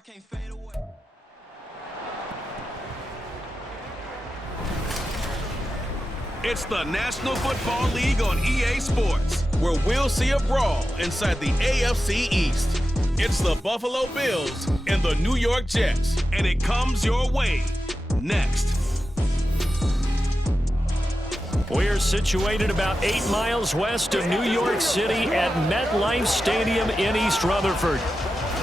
can't fade away. It's the National Football League on EA Sports, where we'll see a brawl inside the AFC East. It's the Buffalo Bills and the New York Jets, and it comes your way next. We're situated about 8 miles west of New York City at MetLife Stadium in East Rutherford.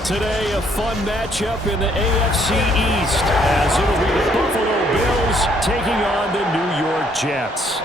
Today, a fun matchup in the AFC East, as it'll be the Buffalo Bills taking on the New York Jets.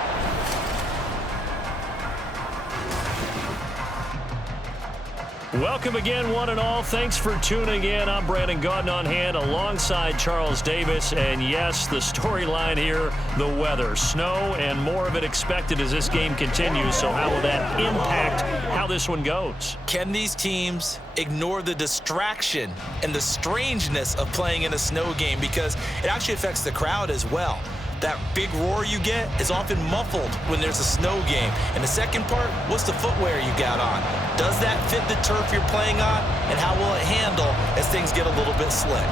Welcome again, one and all. Thanks for tuning in. I'm Brandon Gaudin on hand alongside Charles Davis. And yes, the storyline here, the weather. Snow and more of it expected as this game continues. So how will that impact how this one goes? Can these teams ignore the distraction and the strangeness of playing in a snow game? Because it actually affects the crowd as well. That big roar you get is often muffled when there's a snow game. And the second part, what's the footwear you got on? Does that fit the turf you're playing on? And how will it handle as things get a little bit slick?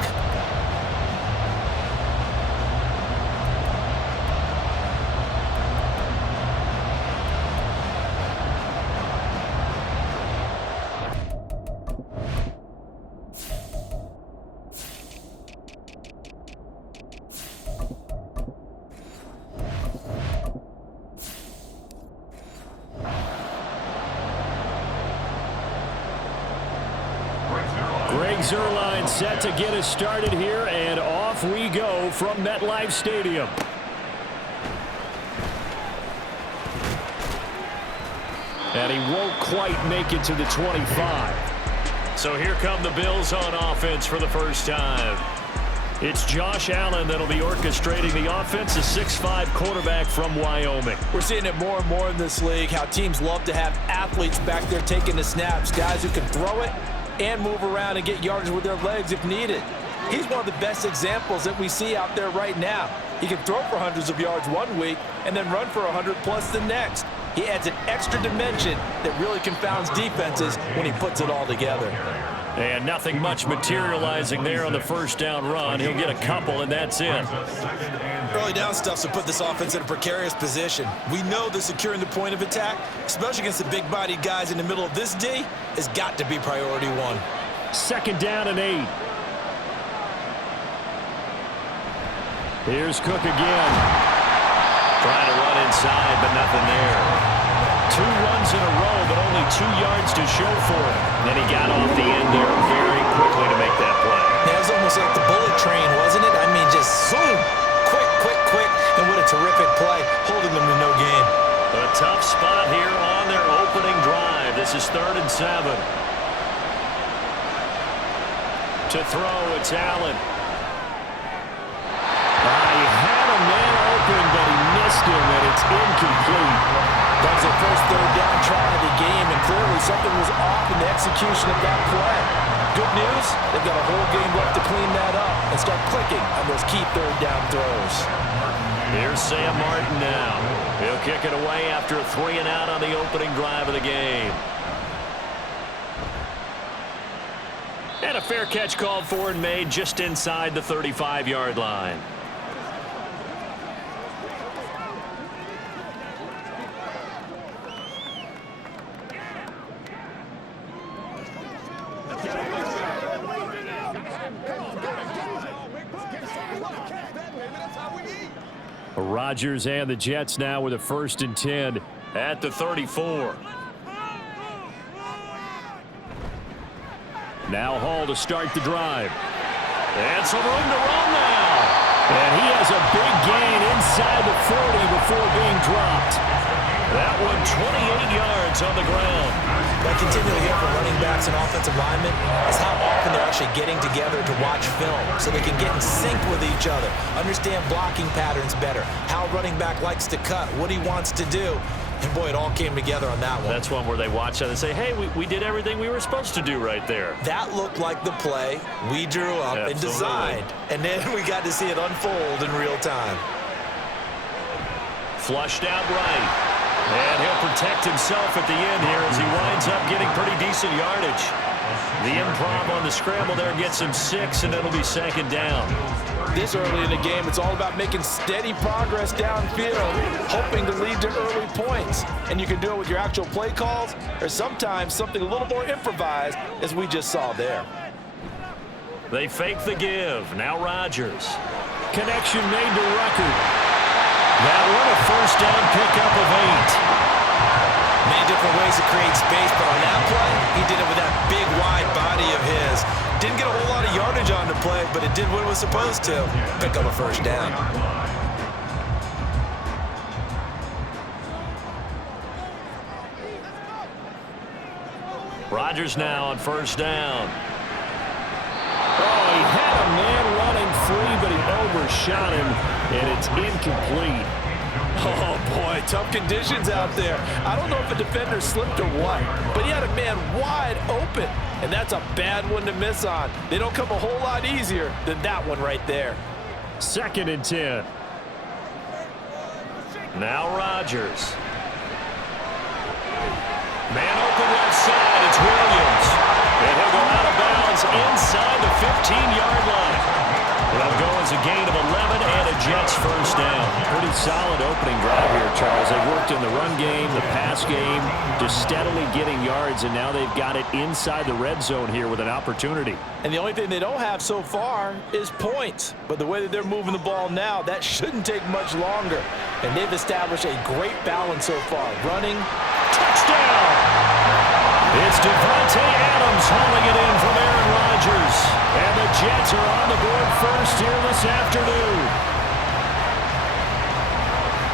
Zerline set to get us started here, and off we go from MetLife Stadium. And he won't quite make it to the 25. So here come the Bills on offense for the first time. It's Josh Allen that'll be orchestrating the offense, a 6'5" quarterback from Wyoming. We're seeing it more and more in this league, how teams love to have athletes back there taking the snaps, guys who can throw it and move around and get yardage with their legs if needed. He's one of the best examples that we see out there right now. He can throw for hundreds of yards one week and then run for 100 plus the next. He adds an extra dimension that really confounds defenses when he puts it all together. And nothing much materializing there on the first down run. He'll get a couple, and that's it. Early down stuff's to put this offense in a precarious position. We know that securing the point of attack, especially against the big-bodied guys in the middle of this D, has got to be priority one. Second down and 8. Here's Cook again. Trying to run inside, but nothing there. 2 runs in a row, but only 2 yards to show for it. Then he got off the end there very quickly to make that play. Yeah, it was almost like the bullet train, wasn't it? I mean, just zoom, quick, and what a terrific play, holding them to no gain. A tough spot here on their opening drive. This is 3rd and 7. To throw, it's Allen. He had a man open, but he missed him, and it's incomplete. That was the first 3rd down try of the game, and clearly something was off in the execution of that play. Good news, they've got a whole game left to clean that up and start clicking on those key 3rd down throws. Here's Sam Martin now. He'll kick it away after a 3 and out on the opening drive of the game. And a fair catch called for and made just inside the 35-yard line. Rodgers and the Jets now with a 1st and 10 at the 34. Now Hall to start the drive. And some room to run now. And he has a big gain inside the 40 before being dropped. That one 28 yards on the ground. What I continually hear from running backs and offensive linemen is how often they're actually getting together to watch film so they can get in sync with each other, understand blocking patterns better, how a running back likes to cut, what he wants to do. And, boy, it all came together on that one. That's one where they watch that and say, hey, we did everything we were supposed to do right there. That looked like the play we drew up and designed. And then we got to see it unfold in real time. Flushed out right. And he'll protect himself at the end here as he winds up getting pretty decent yardage. The improv on the scramble there gets him 6, and it'll be second down. This early in the game, it's all about making steady progress downfield, hoping to lead to early points. And you can do it with your actual play calls or sometimes something a little more improvised, as we just saw there. They fake the give. Now Rodgers. Connection made to Rucker. That one a first down pickup of 8. Many different ways to create space, but on that play, he did it with that big, wide body of his. Didn't get a whole lot of yardage on the play, but it did what it was supposed to. Pick up a first down. Rodgers now on first down. Oh, he had a man running free, but he overshot him, and it's incomplete. Oh, boy, tough conditions out there. I don't know if a defender slipped or what, but he had a man wide open, and that's a bad one to miss on. They don't come a whole lot easier than that one right there. 2nd and 10. Now Rodgers. Man open left side, it's Williams. And he'll go out of bounds inside the 15-yard line. It'll go as a gain of 11 and a Jets first down. Pretty solid opening drive here, Charles. They've worked in the run game, the pass game, just steadily getting yards, and now they've got it inside the red zone here with an opportunity. And the only thing they don't have so far is points. But the way that they're moving the ball now, that shouldn't take much longer. And they've established a great balance so far. Running, touchdown! It's Devontae Adams hauling it in from Aaron Rodgers. And the Jets are on the board first here this afternoon.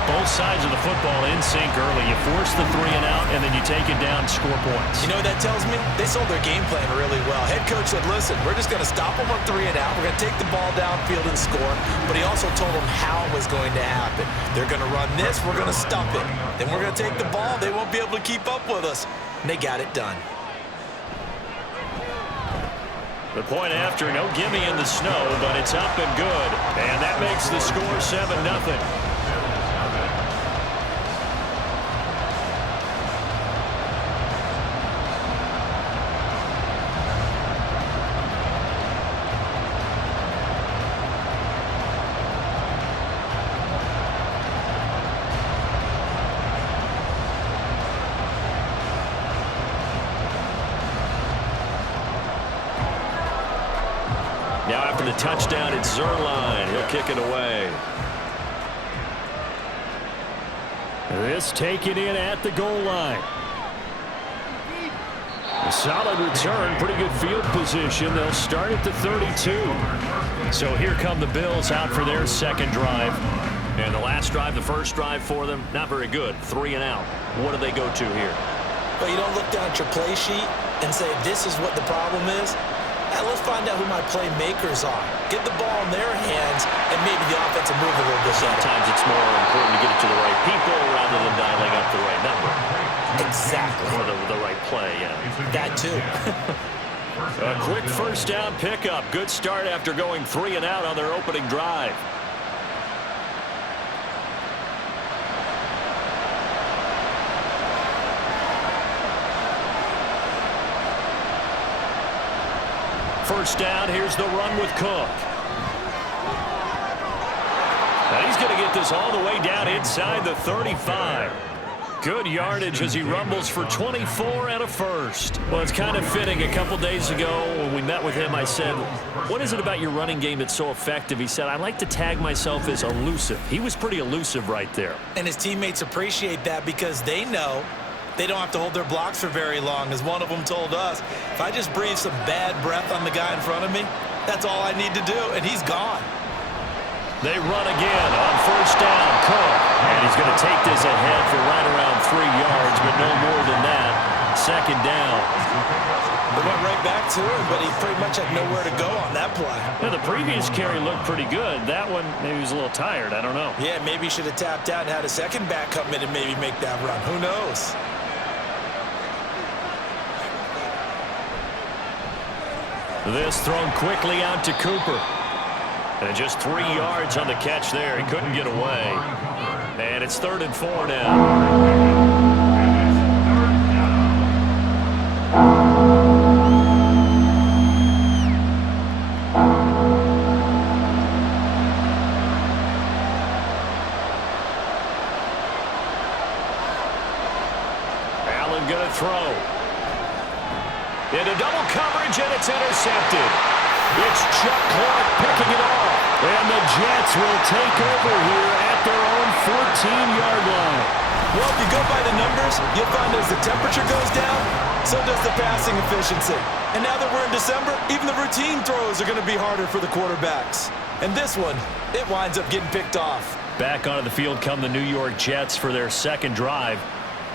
Both sides of the football in sync early. You force the 3 and out, and then you take it down, score points. You know what that tells me? They sold their game plan really well. Head coach said, listen, we're just going to stop them on 3 and out. We're going to take the ball downfield and score. But he also told them how it was going to happen. They're going to run this. We're going to stop it. Then we're going to take the ball. They won't be able to keep up with us. And they got it done. The point after, no gimme in the snow, but it's up and good. And that makes the score 7-0. Now after the touchdown, it's Zerline. He'll kick it away. This taken in at the goal line. A solid return, pretty good field position. They'll start at the 32. So here come the Bills out for their second drive. And the last drive, the first drive for them, not very good. 3 and out. What do they go to here? But you don't look down at your play sheet and say, this is what the problem is. Now let's find out who my playmakers are. Get the ball in their hands, and maybe the offense will move a little bit better. Sometimes it's more important to get it to the right people rather than dialing up the right number. Exactly. Or the right play, yeah. That too. A quick first down pickup. Good start after going 3 and out on their opening drive. First down, here's the run with Cook. Now he's going to get this all the way down inside the 35. Good yardage as he rumbles for 24 and a first. Well, it's kind of fitting. A couple days ago when we met with him, I said, what is it about your running game that's so effective? He said, I like to tag myself as elusive. He was pretty elusive right there. And his teammates appreciate that because they know they don't have to hold their blocks for very long. As one of them told us, if I just breathe some bad breath on the guy in front of me, that's all I need to do, and he's gone. They run again on first down. Cook. And he's going to take this ahead for right around 3 yards, but no more than that. Second down. They went right back to him, but he pretty much had nowhere to go on that play. Yeah, the previous carry looked pretty good. That one, maybe he was a little tired. I don't know. Yeah, maybe he should have tapped out and had a second back come in and maybe make that run. Who knows? This thrown quickly out to Cooper. And just 3 yards on the catch there. He couldn't get away. And it's 3rd and 4 now. Into double coverage, and it's intercepted. It's Chuck Clark picking it off. And the Jets will take over here at their own 14-yard line. Well, if you go by the numbers, you'll find as the temperature goes down, so does the passing efficiency. And now that we're in December, even the routine throws are going to be harder for the quarterbacks. And this one, it winds up getting picked off. Back onto the field come the New York Jets for their second drive.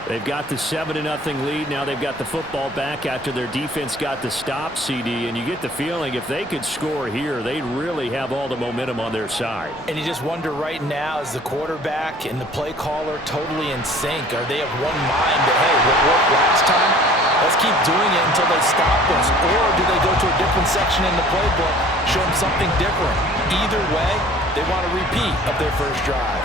They've got the 7-0 lead. Now they've got the football back after their defense got the stop, CD. And you get the feeling if they could score here, they'd really have all the momentum on their side. And you just wonder right now, is the quarterback and the play caller totally in sync? Are they of one mind that, hey, what worked last time? Let's keep doing it until they stop us. Or do they go to a different section in the playbook, show them something different? Either way, they want a repeat of their first drive.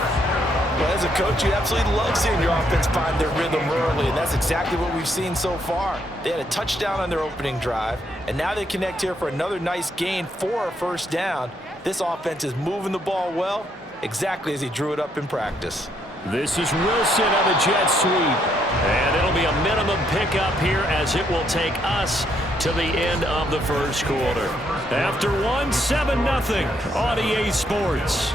Well, as a coach, you absolutely love seeing your offense find their rhythm early, and that's exactly what we've seen so far. They had a touchdown on their opening drive, and now they connect here for another nice gain for a first down. This offense is moving the ball well, exactly as he drew it up in practice. This is Wilson on the jet sweep. And it'll be a minimum pickup here as it will take us to the end of the first quarter. After one, 7-0 on EA Sports.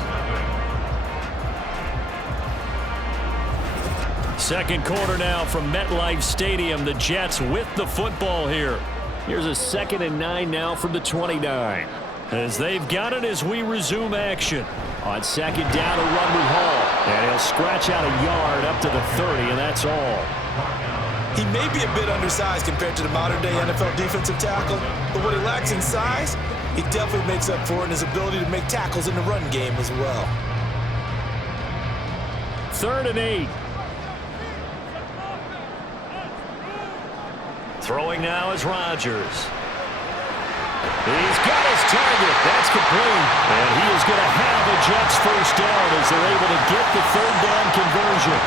Second quarter now from MetLife Stadium. The Jets with the football here. Here's a 2nd and 9 now from the 29. As they've got it as we resume action. On second down, a run with Hall. And he'll scratch out a yard up to the 30, and that's all. He may be a bit undersized compared to the modern-day NFL defensive tackle, but what he lacks in size, he definitely makes up for in his ability to make tackles in the run game as well. 3rd and 8. Throwing now is Rodgers. He's got his target. That's complete. And he is going to have a Jets first down as they're able to get the 3rd down conversion.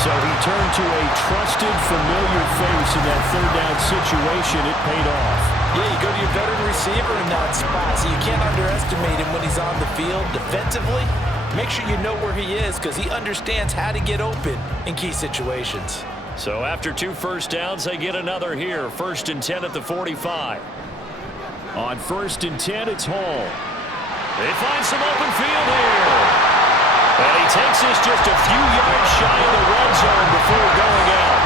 So he turned to a trusted, familiar face in that 3rd down situation. It paid off. Yeah, you go to your veteran receiver in that spot, so you can't underestimate him when he's on the field defensively. Make sure you know where he is because he understands how to get open in key situations. So after 2 first downs, they get another here. 1st and 10 at the 45. On 1st and 10, it's Hall. They find some open field here. And he takes this just a few yards shy of the red zone before going out.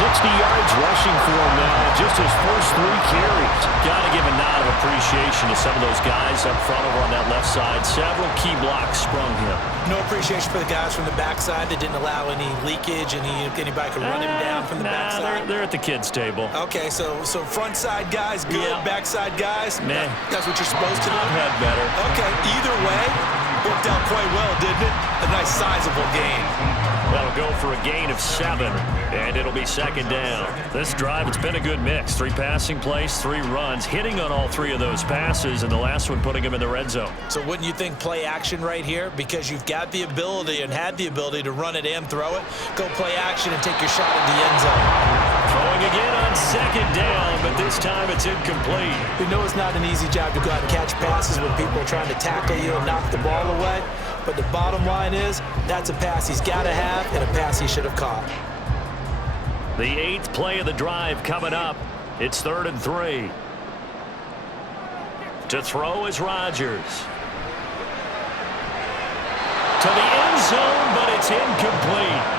60 yards rushing for him now, just his first 3 carries. Got to give a nod of appreciation to some of those guys up front over on that left side. Several key blocks sprung him. No appreciation for the guys from the backside that didn't allow any leakage, and anybody could run him down from the backside. They're at the kids' table. Okay, so front side guys good, Yeah. backside guys, Man, that's what you're supposed to do. I've had better. Okay, either way, worked out quite well, didn't it? A nice sizable gain. That'll go for a gain of 7, and it'll be 2nd down. This drive, it's been a good mix. 3 passing plays, 3 runs, hitting on all 3 of those passes, and the last one putting him in the red zone. So wouldn't you think play action right here? Because you've got the ability and had the ability to run it and throw it. Go play action and take your shot at the end zone. Throwing again on 2nd down, but this time it's incomplete. We know it's not an easy job to go out and catch passes when people are trying to tackle you and knock the ball away. But the bottom line is, that's a pass he's got to have and a pass he should have caught. The 8th play of the drive coming up. It's 3rd and 3. To throw is Rodgers. To the end zone, but it's incomplete.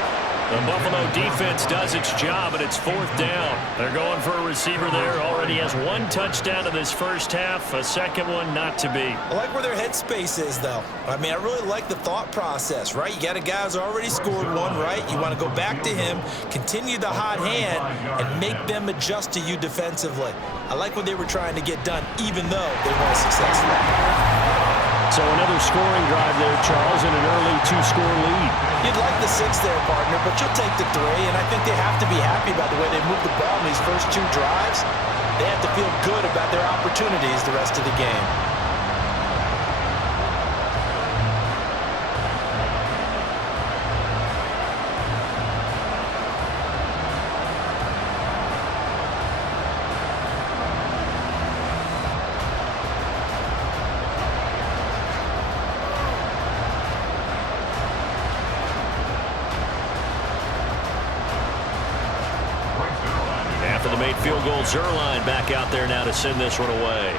The Buffalo defense does its job, and it's 4th down. They're going for a receiver there. Already has 1 touchdown in this first half. A second one not to be. I like where their headspace is, though. I mean, I really like the thought process, right? You got a guy who's already scored 1, right? You want to go back to him, continue the hot hand, and make them adjust to you defensively. I like what they were trying to get done, even though they weren't successful. So another scoring drive there, Charles, and an early 2-score lead. You'd like the 6 there, partner, but you'll take the 3, and I think they have to be happy about the way they moved the ball in these first 2 drives. They have to feel good about their opportunities the rest of the game. Field goal Zerline back out there now to send this one away.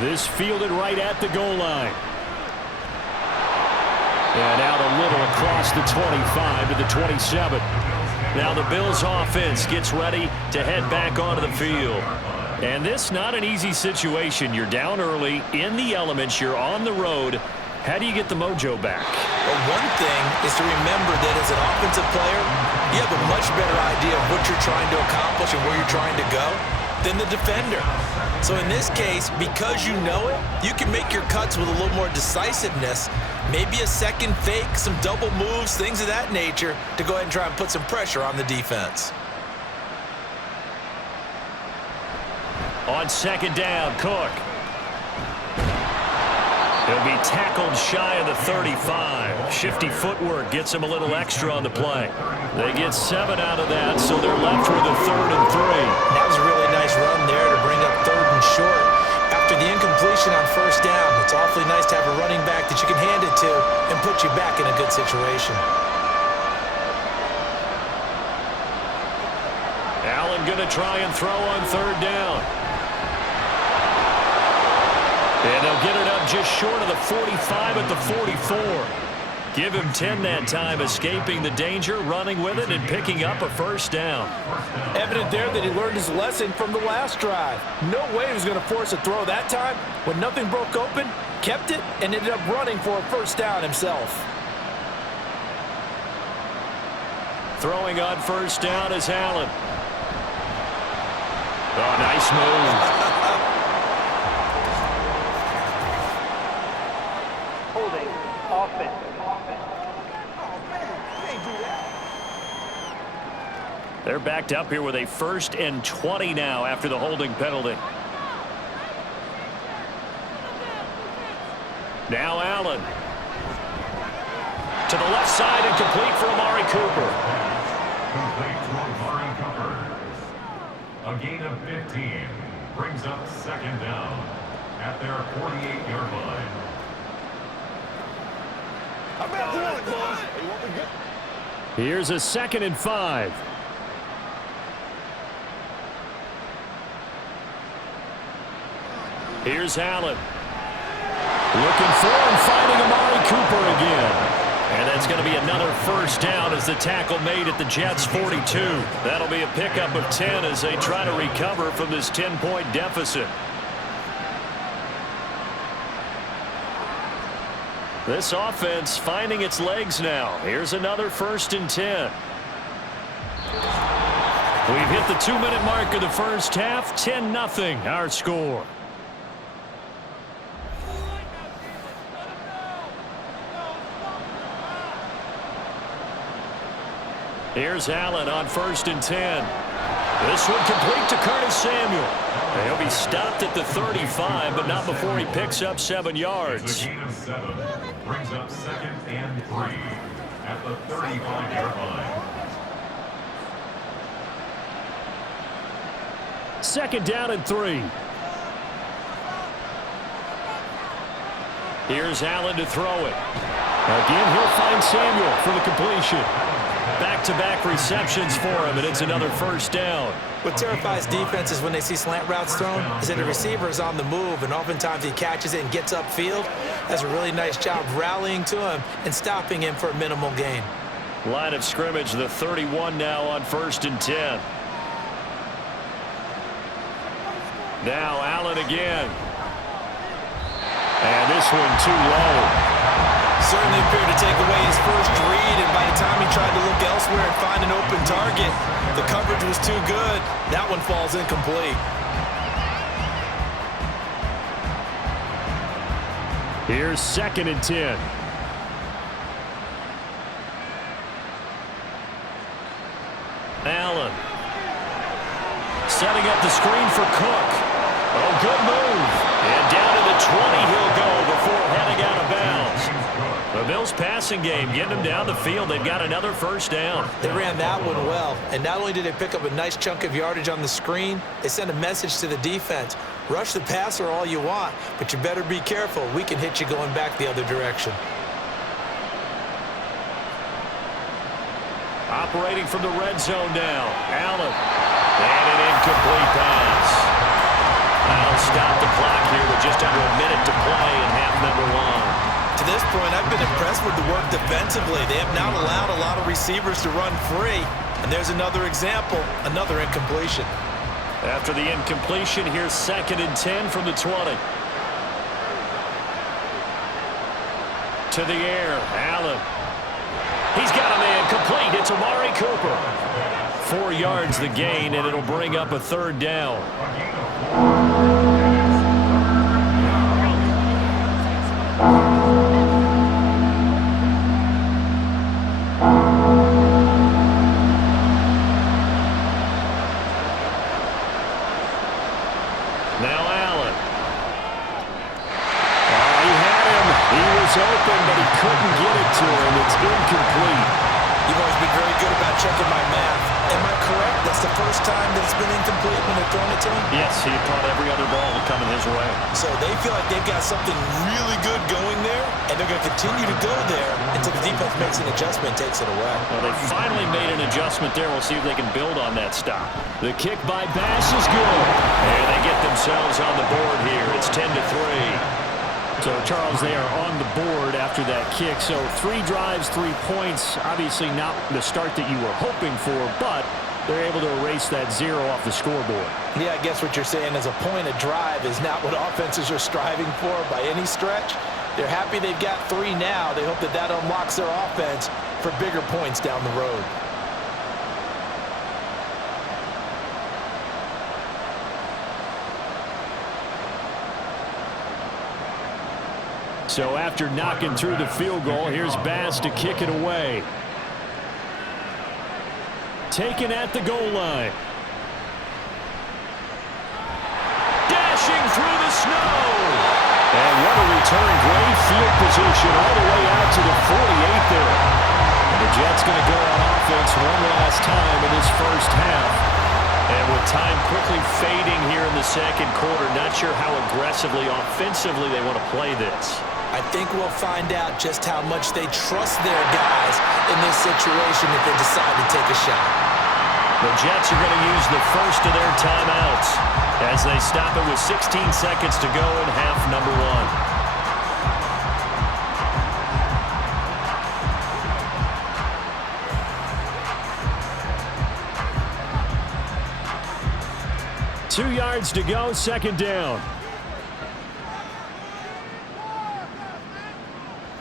This fielded right at the goal line. And out a little across the 25 to the 27. Now the Bills offense gets ready to head back onto the field. And this not an easy situation. You're down early, in the elements, you're on the road. How do you get the mojo back? Well, one thing is to remember that as an offensive player, you have a much better idea of what you're trying to accomplish and where you're trying to go than the defender. So in this case, because you know it, you can make your cuts with a little more decisiveness, maybe a second fake, some double moves, things of that nature, to go ahead and try and put some pressure on the defense. On second down, Cook. He'll be tackled shy of the 35. Shifty footwork gets him a little extra on the play. They get 7 out of that, so they're left with a 3rd and 3. That was a really nice run there to bring up 3rd and short. After the incompletion on first down, it's awfully nice to have a running back that you can hand it to and put you back in a good situation. Allen going to try and throw on 3rd down. And they'll get it up just short of the 45 at the 44. Give him 10 that time, escaping the danger, running with it, and picking up a 1st down. Evident there that he learned his lesson from the last drive. No way he was going to force a throw that time. When nothing broke open, kept it, and ended up running for a 1st down himself. Throwing on 1st down is Allen. Oh, nice move. They're backed up here with a 1st and 20 now after the holding penalty. Now Allen. To the left side and complete for Amari Cooper. Complete to Amari Cooper. A gain of 15 brings up 2nd down at their 48-yard line. Here's a 2nd and 5. Here's Allen. Looking for and finding Amari Cooper again. And that's going to be another 1st down as the tackle made at the Jets' 42. That'll be a pickup of 10 as they try to recover from this 10-point deficit. This offense finding its legs now. Here's another 1st and 10. We've hit the 2-minute mark of the first half. 10-0 our score. Here's Allen on 1st and 10. This one complete to Curtis Samuel. He'll be stopped at the 35, but not before he picks up 7 yards. A gain of 7 brings up 2nd and 3 at the 35-yard line. 2nd down and 3. Here's Allen to throw it. Again, he'll find Samuel for the completion. Back-to-back receptions for him, and it's another 1st down. What terrifies defenses when they see slant routes thrown is that a receiver is on the move, and oftentimes he catches it and gets upfield. Does a really nice job rallying to him and stopping him for a minimal gain. Line of scrimmage, the 31 now on 1st and 10. Now Allen again. And this one too low. Certainly appeared to take away his first read, and by the time he tried to look elsewhere and find an open target, the coverage was too good. That one falls incomplete. Here's 2nd and 10. Allen. Setting up the screen for Cook. Oh, good move. And down to the 20 he'll go before heading out of bounds. The Bills passing game getting them down the field. They've got another 1st down. They ran that one well, and not only did they pick up a nice chunk of yardage on the screen, they sent a message to the defense. Rush the passer all you want, but you better be careful. We can hit you going back the other direction. operating from the red zone now. Allen. And an incomplete pass. That'll stop the clock here with just under a minute to play in half number one. To this point, I've been impressed with the work defensively. They have not allowed a lot of receivers to run free. And there's another example, another incompletion. After the incompletion, here's 2nd and 10 from the 20. To the air, Allen. He's got a man complete. It's Amari Cooper. 4 yards the gain, and it'll bring up a 3rd down. Now Allen. He had him. He was open, but he couldn't get it to him. It's incomplete. You've always been very good about checking my math. Am I correct? That's the first time that it's been incomplete when they're throwing it to him? Yes, he caught every other ball coming his way. So they feel like they've got something really good going there, and they're going to continue to go there until the defense makes an adjustment and takes it away. Well, they finally made an adjustment there. We'll see if they can build on that stop. The kick by Bass is good. And they get themselves on the board here. It's 10-3. So, Charles, they are on the board after that kick. So 3 drives, 3 points. Obviously not the start that you were hoping for, but they're able to erase that 0 off the scoreboard. Yeah, I guess what you're saying is a point a drive is not what offenses are striving for by any stretch. They're happy they've got 3 now. They hope that that unlocks their offense for bigger points down the road. So after knocking through the field goal, here's Bass to kick it away. Taken at the goal line. Dashing through the snow. And what a return. Great field position all the way out to the 48 there. And the Jets going to go on offense one last time in this first half. And with time quickly fading here in the second quarter, not sure how aggressively, offensively they want to play this. I think we'll find out just how much they trust their guys in this situation if they decide to take a shot. The Jets are going to use the first of their timeouts as they stop it with 16 seconds to go in half number one. Two yards to go, 2nd down.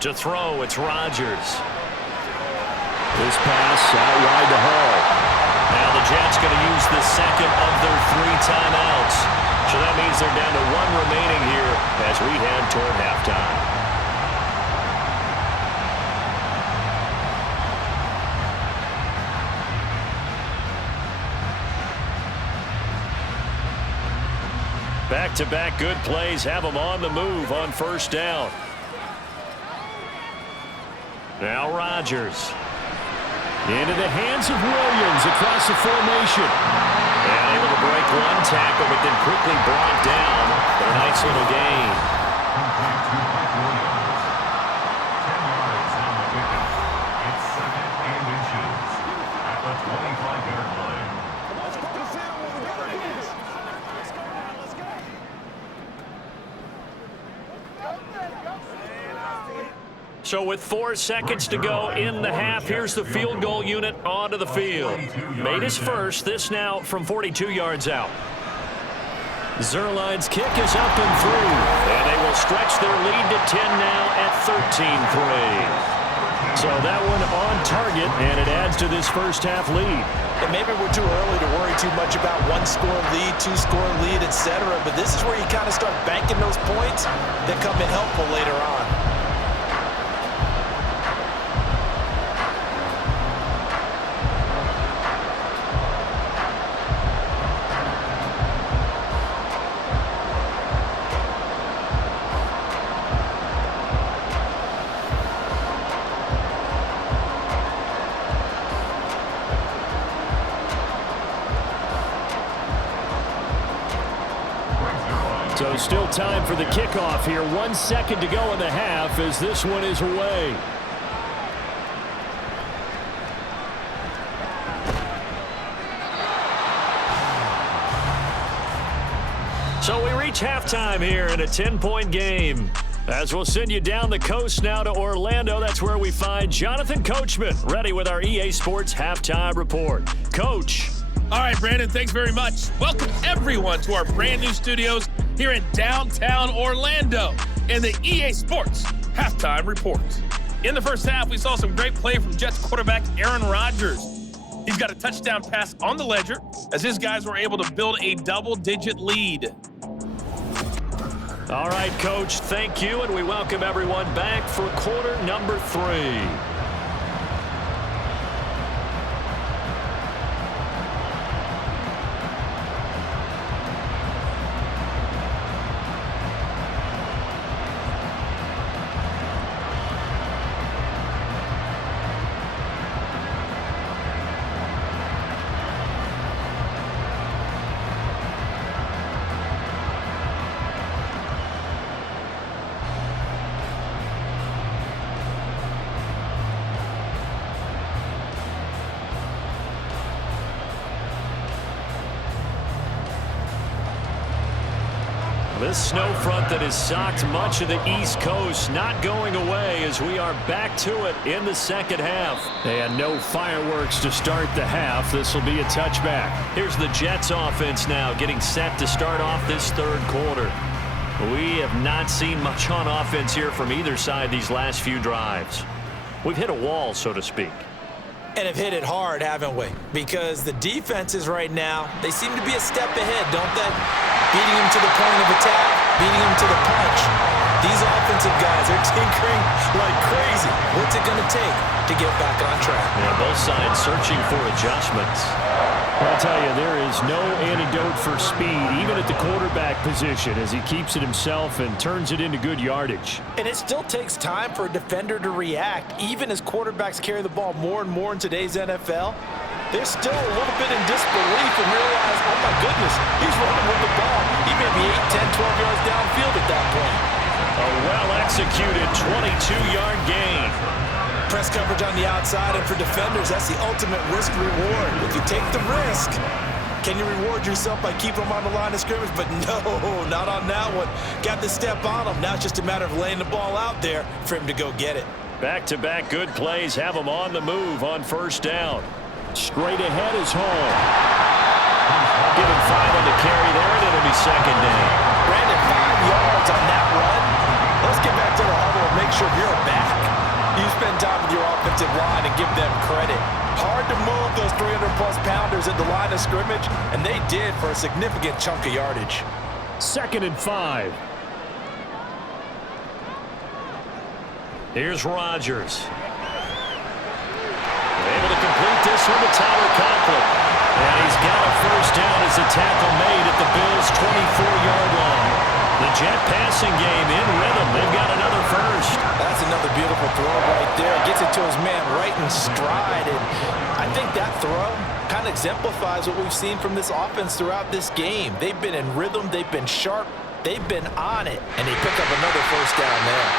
To throw, it's Rodgers. This pass out wide to Hall. Now the Jets going to use the 2nd of their 3 timeouts. So that means they're down to 1 remaining here as we head toward halftime. Back-to-back good plays have them on the move on 1st down. Now Rodgers. Into the hands of Williams across the formation. And able to break 1 tackle, but then quickly brought down for a nice little gain. 10 yards on the pickup. It's 2nd and inches at the 25-yard line. So with 4 seconds to go in the half, here's the field goal unit onto the field. Made his first, this now from 42 yards out. Zerline's kick is up and through, and they will stretch their lead to 10 now at 13-3. So that one on target, and it adds to this first half lead. And maybe we're too early to worry too much about 1-score lead, 2-score lead, etc. But this is where you kind of start banking those points that come in helpful later on. So still time for the kickoff here. 1 second to go in the half as this one is away. So we reach halftime here in a 10-point game. As we'll send you down the coast now to Orlando, that's where we find Jonathan Coachman, ready with our EA Sports Halftime Report. Coach. All right, Brandon, thanks very much. Welcome, everyone, to our brand new studios here in downtown Orlando in the EA Sports Halftime Report. In the first half, we saw some great play from Jets quarterback Aaron Rodgers. He's got a touchdown pass on the ledger as his guys were able to build a double-digit lead. All right, Coach, thank you, and we welcome everyone back for quarter number 3. This snow front that has socked much of the East Coast not going away as we are back to it in the second half. And no fireworks to start the half. This will be a touchback. Here's the Jets offense now getting set to start off this third quarter. We have not seen much on offense here from either side these last few drives. We've hit a wall, so to speak. And have hit it hard, haven't we? Because the defenses right now, they seem to be a step ahead, don't they? Beating them to the point of attack, beating them to the punch. These offensive guys are tinkering like crazy. What's it going to take to get back on track? Yeah, both sides searching for adjustments. I'll tell you, there is no antidote for speed, even at the quarterback position, as he keeps it himself and turns it into good yardage. And it still takes time for a defender to react, even as quarterbacks carry the ball more and more in today's NFL. They're still a little bit in disbelief and realize, oh my goodness, he's running with the ball. He may be 8, 10, 12 yards downfield at that point. A well-executed 22-yard gain. Press coverage on the outside, and for defenders, that's the ultimate risk-reward. If you take the risk, can you reward yourself by keeping them on the line of scrimmage? But no, not on that one. Got the step on him. Now it's just a matter of laying the ball out there for him to go get it. Back-to-back good plays have him on the move on first down. Straight ahead is Hall. Give him 5 on the carry there, and it'll be second down. Brandon, 5 yards on that run. Let's get back to the huddle and make sure you're back. You spend time with your offensive line and give them credit. Hard to move those 300-plus pounders at the line of scrimmage, and they did for a significant chunk of yardage. 2nd and 5. Here's Rodgers. Able to complete this one to Tyler Conklin. And he's got a first down as the tackle made at the Bills' 24-yard line. The Jet passing game in rhythm. They've got another first. That's another beautiful throw right there. Gets it to his man right in stride. And I think that throw kind of exemplifies what we've seen from this offense throughout this game. They've been in rhythm. They've been sharp. They've been on it. And they pick up another first down there.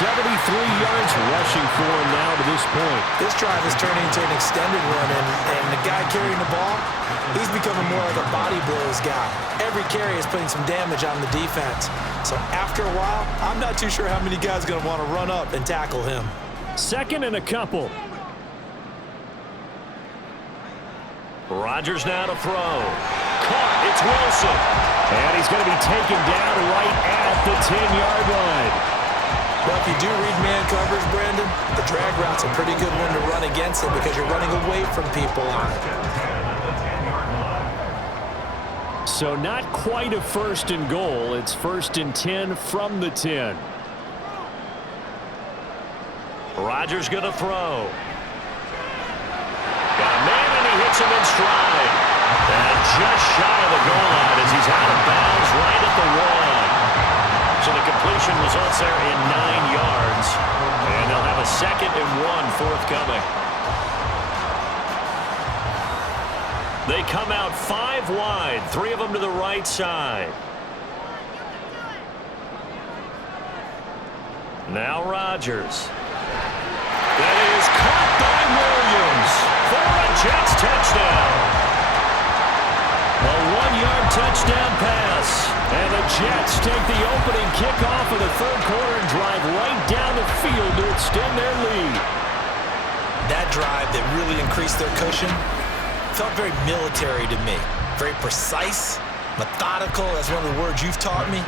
73 yards rushing for him now to this point. This drive is turning into an extended run, and the guy carrying the ball, he's becoming more like a body blows guy. Every carry is putting some damage on the defense. So after a while, I'm not too sure how many guys are going to want to run up and tackle him. 2nd and a couple. Rodgers now to throw. Caught. It's Wilson. And he's going to be taken down right at the 10-yard line. Well, if you do read man coverage, Brandon, the drag route's a pretty good one to run against it because you're running away from people on it. So not quite a 1st and goal. It's 1st and 10 from the 10. Rodgers going to throw. Got a man, and he hits him in stride. And just shy of the goal line as he's out of bounds right at the 1. So the completion results there in 9 yards. And they'll have a 2nd and 1 forthcoming. They come out 5 wide, 3 of them to the right side. Now Rodgers. That is caught by Williams for a Jets touchdown. A 1-yard touchdown pass. And the Jets take the opening kickoff of the third quarter and drive right down the field to extend their lead. That drive that really increased their cushion felt very military to me. Very precise, methodical, that's one of the words you've taught me,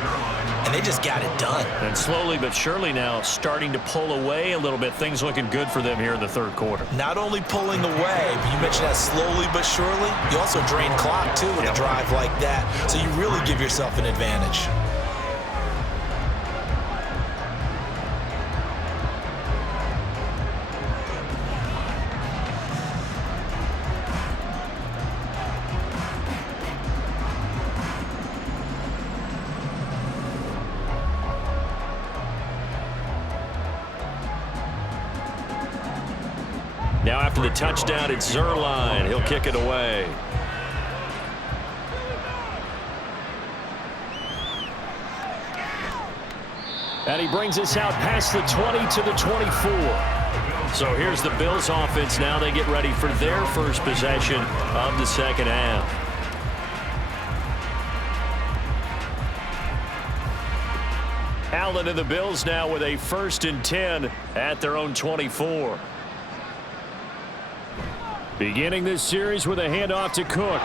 and they just got it done. And slowly but surely now starting to pull away a little bit. Things looking good for them here in the third quarter. Not only pulling away, but you mentioned that slowly but surely. You also drain clock, too, with a drive like that, so you really give yourself an advantage. Now after the touchdown, it's Zerline. He'll kick it away. And he brings us out past the 20 to the 24. So here's the Bills offense now. They get ready for their first possession of the second half. Allen and the Bills now with a 1st and 10 at their own 24. Beginning this series with a handoff to Cook.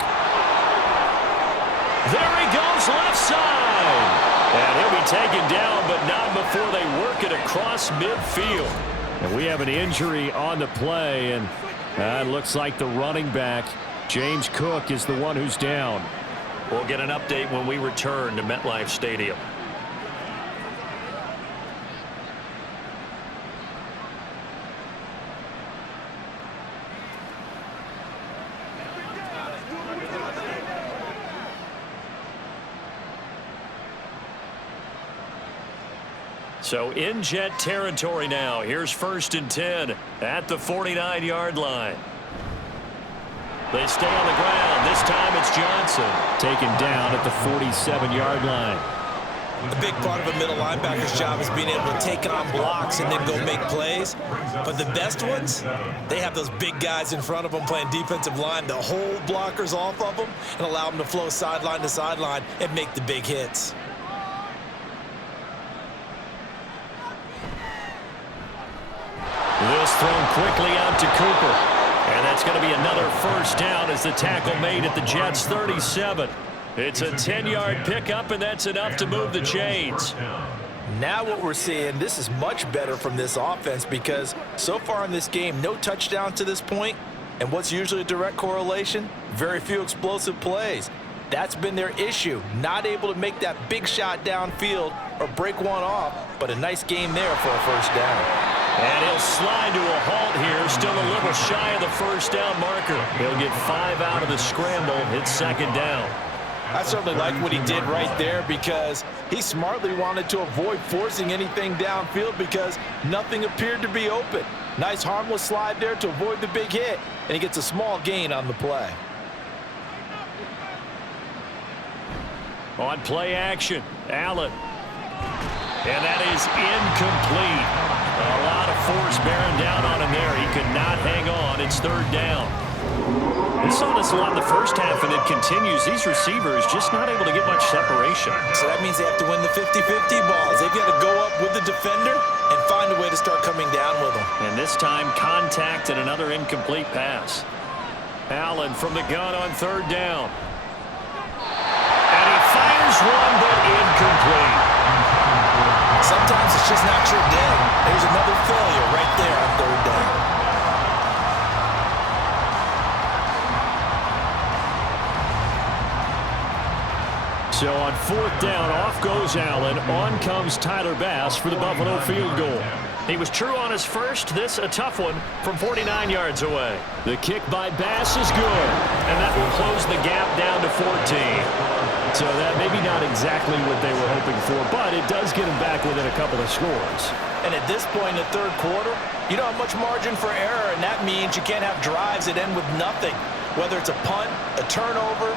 There he goes, left side. And he'll be taken down, but not before they work it across midfield. And we have an injury on the play, and it looks like the running back, James Cook, is the one who's down. We'll get an update when we return to MetLife Stadium. So in Jet territory now. Here's 1st and 10 at the 49-yard line. They stay on the ground. This time it's Johnson. Taken down at the 47-yard line. A big part of a middle linebacker's job is being able to take on blocks and then go make plays. But the best ones, they have those big guys in front of them playing defensive line to hold blockers off of them and allow them to flow sideline to sideline and make the big hits. This thrown quickly out to Cooper. And that's going to be another 1st down as the tackle made at the Jets' 37. It's a 10-yard pickup, and that's enough to move the chains. Now what we're seeing, this is much better from this offense because so far in this game, no touchdown to this point. And what's usually a direct correlation? Very few explosive plays. That's been their issue, not able to make that big shot downfield or break one off, but a nice game there for a 1st down. And he'll slide to a halt here, still a little shy of the 1st down marker. He'll get 5 out of the scramble. It's 2nd down. I certainly like what he did right there because he smartly wanted to avoid forcing anything downfield because nothing appeared to be open. Nice harmless slide there to avoid the big hit, and he gets a small gain on the play. On play action, Allen. And that is incomplete. A lot of force bearing down on him there. He could not hang on. It's 3rd down. We saw this a lot in the first half, and it continues. These receivers just not able to get much separation. So that means they have to win the 50-50 balls. They've got to go up with the defender and find a way to start coming down with them. And this time, contact and another incomplete pass. Allen from the gun on 3rd down. And he fires one, but incomplete. Sometimes it's just not your day. There's another failure right there on 3rd down. So on 4th down, off goes Allen. On comes Tyler Bass for the Buffalo field goal. He was true on his first. This a tough one from 49 yards away. The kick by Bass is good. And that will close the gap down to 14. So that maybe not exactly what they were hoping for, but it does get them back within a couple of scores. And at this point in the 3rd quarter, you don't have much margin for error, and that means you can't have drives that end with nothing. Whether it's a punt, a turnover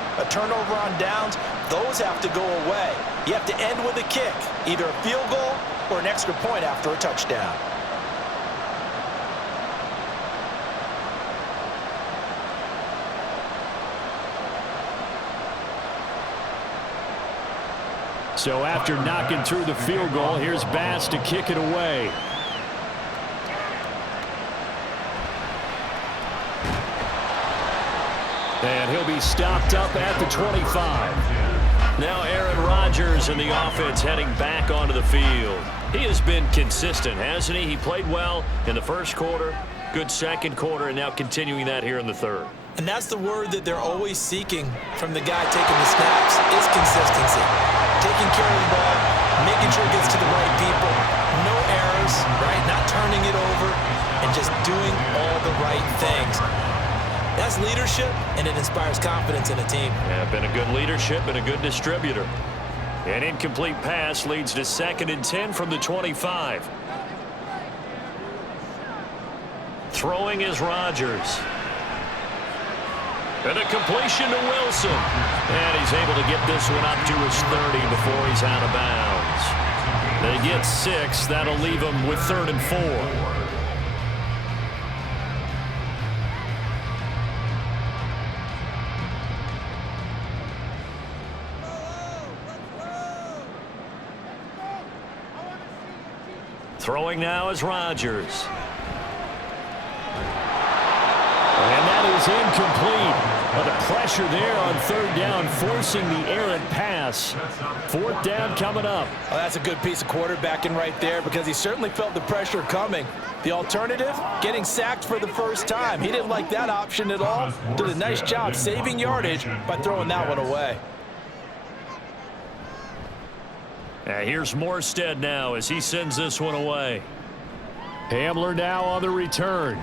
on downs, those have to go away. You have to end with a kick, either a field goal or an extra point after a touchdown. So after knocking through the field goal, here's Bass to kick it away. And he'll be stopped up at the 25. Now Aaron Rodgers and the offense heading back onto the field. He has been consistent, hasn't he? He played well in the first quarter, good second quarter, and now continuing that here in the third. And that's the word that they're always seeking from the guy taking the snaps is consistency. Taking care of the ball, making sure it gets to the right people, no errors, right? Not turning it over, and just doing all the right things. That's leadership, and it inspires confidence in a team. Yeah, been a good leadership and a good distributor. An incomplete pass leads to 2nd and 10 from the 25. Throwing is Rodgers. And a completion to Wilson. And he's able to get this one up to his 30 before he's out of bounds. They get 6. That'll leave them with 3rd and 4. Throwing now is Rodgers. And that is incomplete. But the pressure there on 3rd down, forcing the errant pass. 4th down coming up. Oh, that's a good piece of quarterbacking right there because he certainly felt the pressure coming. The alternative, getting sacked for the first time. He didn't like that option at all. Did a nice job saving yardage by throwing that one away. Here's Morstead now as he sends this one away. Hamler now on the return.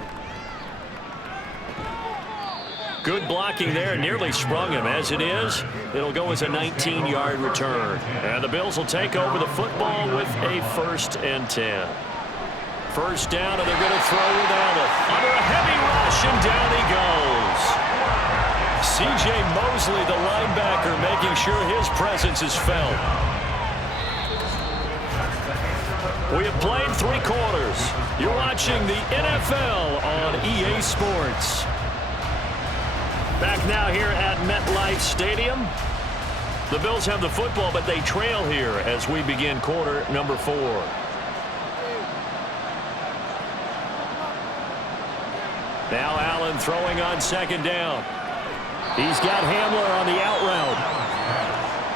Good blocking there, nearly sprung him. As it is, it'll go as a 19-yard return. And the Bills will take over the football with a 1st and 10. First down, and they're going to throw with Allen. Under a heavy rush, and down he goes. C.J. Mosley, the linebacker, making sure his presence is felt. We have played 3 quarters. You're watching the NFL on EA Sports. Back now here at MetLife Stadium. The Bills have the football, but they trail here as we begin quarter number 4. Now Allen throwing on 2nd down. He's got Hamler on the out route.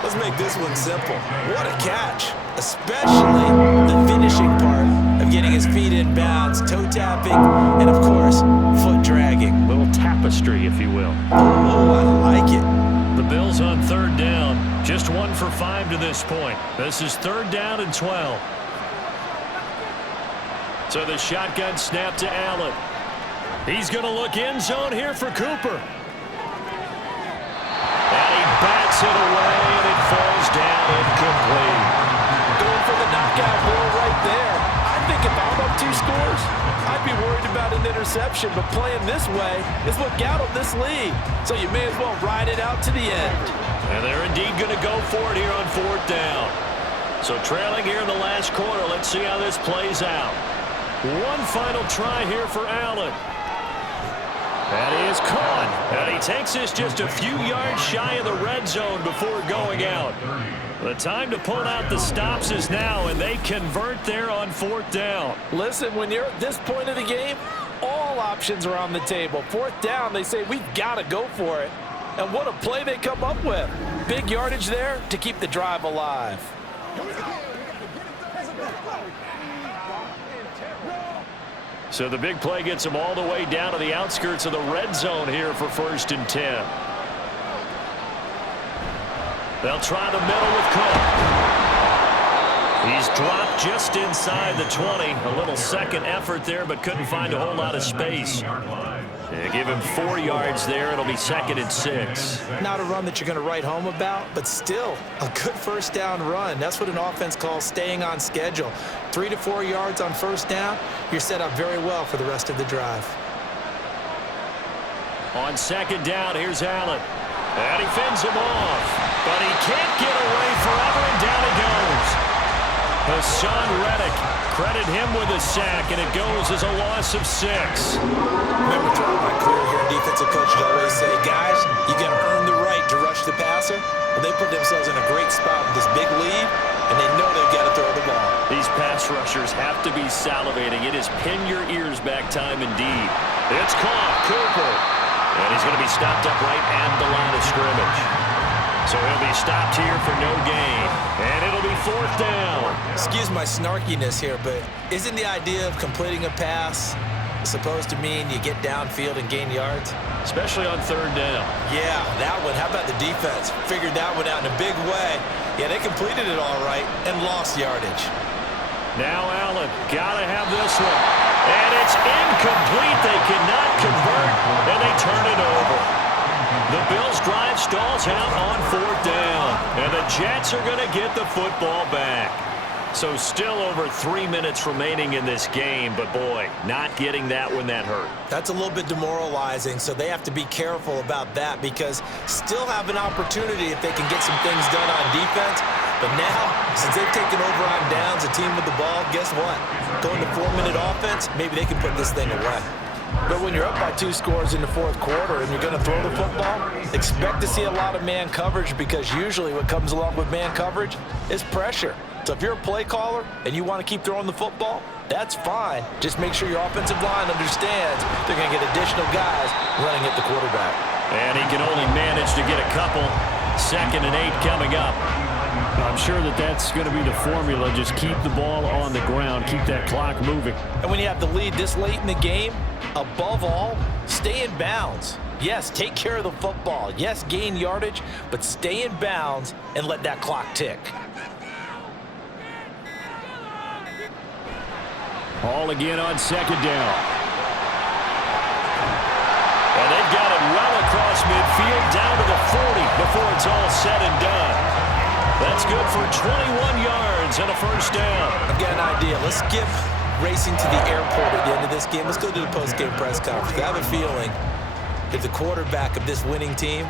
Let's make this one simple. What a catch, especially the finishing part of getting his feet in bounds, toe tapping, and of course, foot dragging. Little tapestry, if you will. Oh, I like it. The Bills on 3rd down, just 1 for 5 to this point. This is 3rd down and 12. So the shotgun snap to Allen. He's going to look end zone here for Cooper. And he bats it away, and it falls down incomplete. Going for the knockout ball right there. I think if I'm up 2 scores, I'd be worried about an interception, but playing this way is what got him this lead. So you may as well ride it out to the end. And they're indeed going to go for it here on 4th down. So trailing here in the last quarter, let's see how this plays out. One final try here for Allen. That is caught. And he takes this just a few yards shy of the red zone before going out. The time to pull out the stops is now, and they convert there on 4th down. Listen, when you're at this point of the game, all options are on the table. 4th down, they say, we've got to go for it. And what a play they come up with. Big yardage there to keep the drive alive. So the big play gets them all the way down to the outskirts of the red zone here for 1st and 10. They'll try the middle with Cook. He's dropped just inside the 20. A little second effort there, but couldn't find a whole lot of space. They give him 4 yards there. It'll be 2nd and 6. Not a run that you're going to write home about, but still a good 1st down run. That's what an offense calls staying on schedule. 3 to 4 yards on 1st down, you're set up very well for the rest of the drive. On 2nd down, here's Allen. And he fends him off. But he can't get away forever, and down he goes. Hassan Reddick, credit him with a sack, and it goes as a loss of 6. Remember throughout my career here, defensive coaches always say, guys, you got to earn the right to rush the passer. Well, they put themselves in a great spot with this big lead, and they know they've got to throw the ball. These pass rushers have to be salivating. It is pin your ears back time indeed. It's caught. Cooper. And he's going to be stopped up right at the line of scrimmage. So he'll be stopped here for no gain. And it'll be 4th down. Excuse my snarkiness here, but isn't the idea of completing a pass supposed to mean you get downfield and gain yards? Especially on 3rd down. Yeah, that one. How about the defense? Figured that one out in a big way. Yeah, they completed it all right and lost yardage. Now Allen, gotta have this one. And it's incomplete. They cannot convert, and they turn it over. The Bills' drive stalls out on 4th down, and the Jets are going to get the football back. So still over 3 minutes remaining in this game, but boy, not getting that one that hurt. That's a little bit demoralizing, so they have to be careful about that because still have an opportunity if they can get some things done on defense. But now, since they've taken over on downs, a team with the ball, guess what? Going to 4-minute offense, maybe they can put this thing away. But when you're up by 2 scores in the 4th quarter and you're going to throw the football, expect to see a lot of man coverage because usually what comes along with man coverage is pressure. So if you're a play caller and you want to keep throwing the football, that's fine. Just make sure your offensive line understands they're going to get additional guys running at the quarterback. And he can only manage to get a couple. 2nd and 8 coming up. I'm sure that's going to be the formula. Just keep the ball on the ground. Keep that clock moving. And when you have the lead this late in the game, above all, stay in bounds. Yes, take care of the football. Yes, gain yardage, but stay in bounds and let that clock tick. Hall again on 2nd down. And they've got it well across midfield down to the 40 before it's all said and done. That's good for 21 yards and a 1st down. I've got an idea. Let's skip racing to the airport at the end of this game. Let's go to the post-game press conference. I have a feeling that the quarterback of this winning team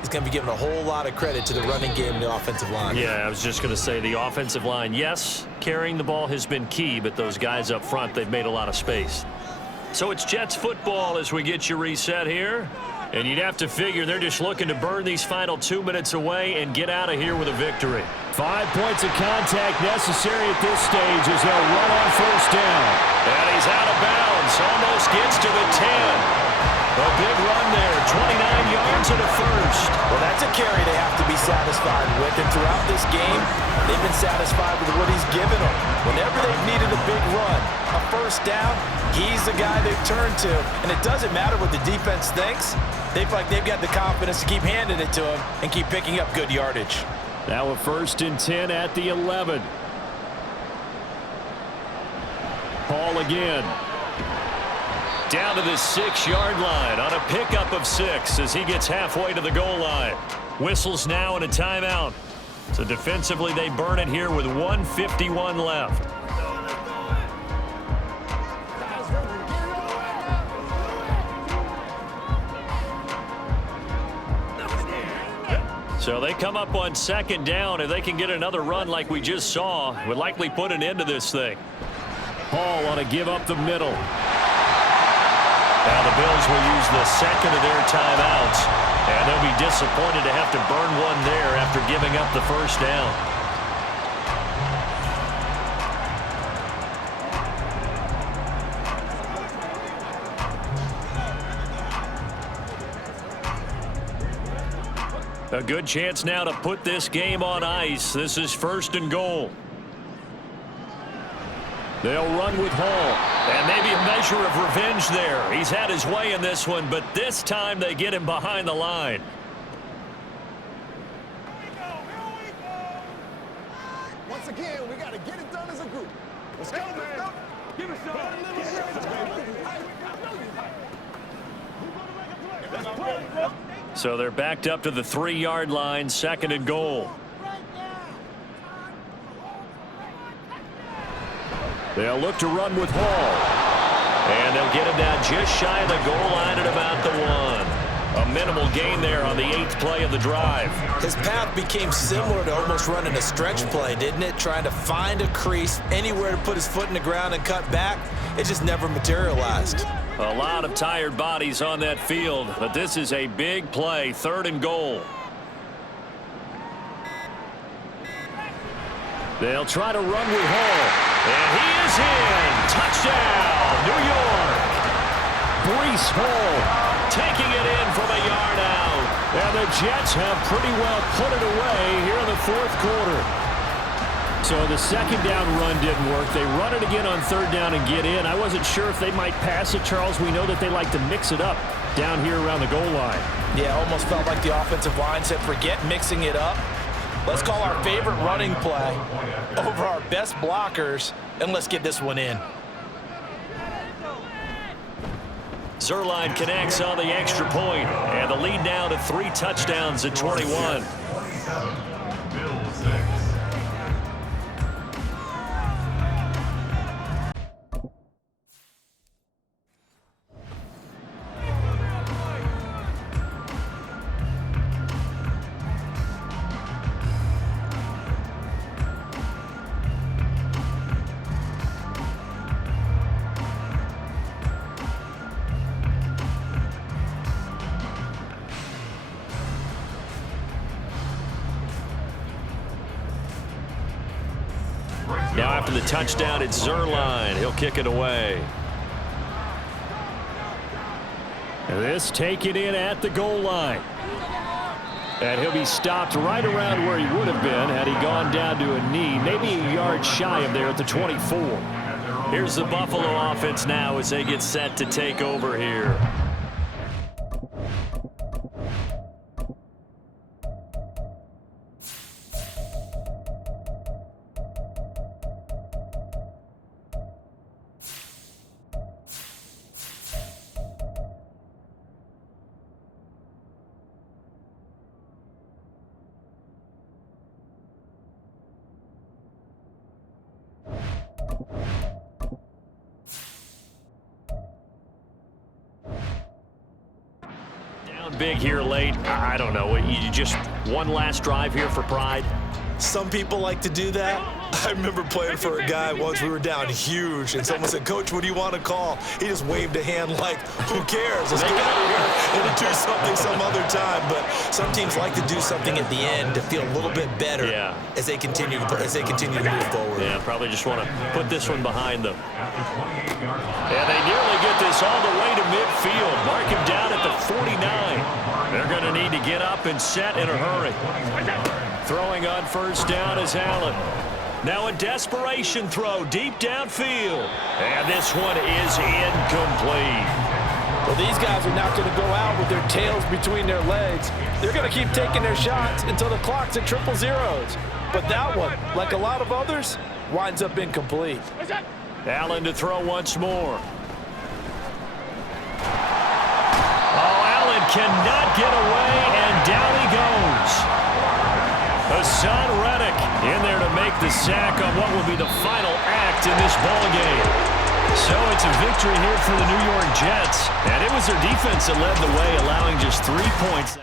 is going to be giving a whole lot of credit to the running game and the offensive line. Yeah, I was just going to say the offensive line, yes, carrying the ball has been key, but those guys up front, they've made a lot of space. So it's Jets football as we get you reset here. And you'd have to figure they're just looking to burn these final 2 minutes away and get out of here with a victory. 5 points of contact necessary at this stage as they'll run on 1st down. And he's out of bounds. Almost gets to the 10. A big run there. 29 yards and a 1st. Well, that's a carry they have to be satisfied with. And throughout this game, they've been satisfied with what he's given them. Whenever they've needed a big run, a 1st down, he's the guy they've turned to. And it doesn't matter what the defense thinks. They feel like they've got the confidence to keep handing it to him and keep picking up good yardage. Now a 1st and 10 at the 11. Hall again. Down to the 6-yard line on a pickup of 6 as he gets halfway to the goal line. Whistles now and a timeout. So defensively they burn it here with 1:51 left. So they come up on 2nd down. If they can get another run like we just saw, would likely put an end to this thing. Hall on to give up the middle. Now the Bills will use the 2nd of their timeouts, and they'll be disappointed to have to burn one there after giving up the 1st down. A good chance now to put this game on ice. This is 1st and goal. They'll run with Hall. And maybe a measure of revenge there. He's had his way in this one, but this time they get him behind the line. Once again, we got to get it done as a group. Let's go, man. Give us some. So they're backed up to the 3-yard line, 2nd and goal. They'll look to run with Hall. And they'll get him down just shy of the goal line at about the 1. A minimal gain there on the 8th play of the drive. His path became similar to almost running a stretch play, didn't it? Trying to find a crease, anywhere to put his foot in the ground and cut back. It just never materialized. A lot of tired bodies on that field, but this is a big play, 3rd and goal. They'll try to run with Hall. And he is in. Touchdown, New York. Breece Hall taking it in from a yard out. And the Jets have pretty well put it away here in the fourth quarter. So the second down run didn't work. They run it again on third down and get in. I wasn't sure if they might pass it, Charles. We know that they like to mix it up down here around the goal line. Yeah, almost felt like the offensive line said, forget mixing it up. Let's call our favorite running play over our best blockers, and let's get this one in. Zuerlein connects on the extra point, and the lead now to 3 touchdowns at 21. Bills 6. Now after the touchdown, it's Zuerlein. He'll kick it away. And this taken in at the goal line. And he'll be stopped right around where he would have been had he gone down to a knee, maybe a yard shy of there at the 24. Here's the Buffalo offense now as they get set to take over here. Big here late. I don't know. You just one last drive here for pride. Some people like to do that. I remember playing for a guy once. We were down huge, and someone said, "Coach, what do you want to call?" He just waved a hand like, "Who cares? Let's get out of here and do something some other time." But some teams like to do something at the end to feel a little bit better as they continue to move forward. Yeah, probably just want to put this one behind them. And they nearly get this all the way to midfield. Mark him down at the 49. They're going to need to get up and set in a hurry. Throwing on first down is Allen. Now a desperation throw deep downfield. And this one is incomplete. Well, these guys are not going to go out with their tails between their legs. They're going to keep taking their shots until the clock's at 000. But that one, like a lot of others, winds up incomplete. Allen to throw once more. Oh, Allen cannot get away, and down he goes. Hassan Reddick in there to make the sack on what will be the final act in this ball game. So it's a victory here for the New York Jets, and it was their defense that led the way, allowing just 3 points.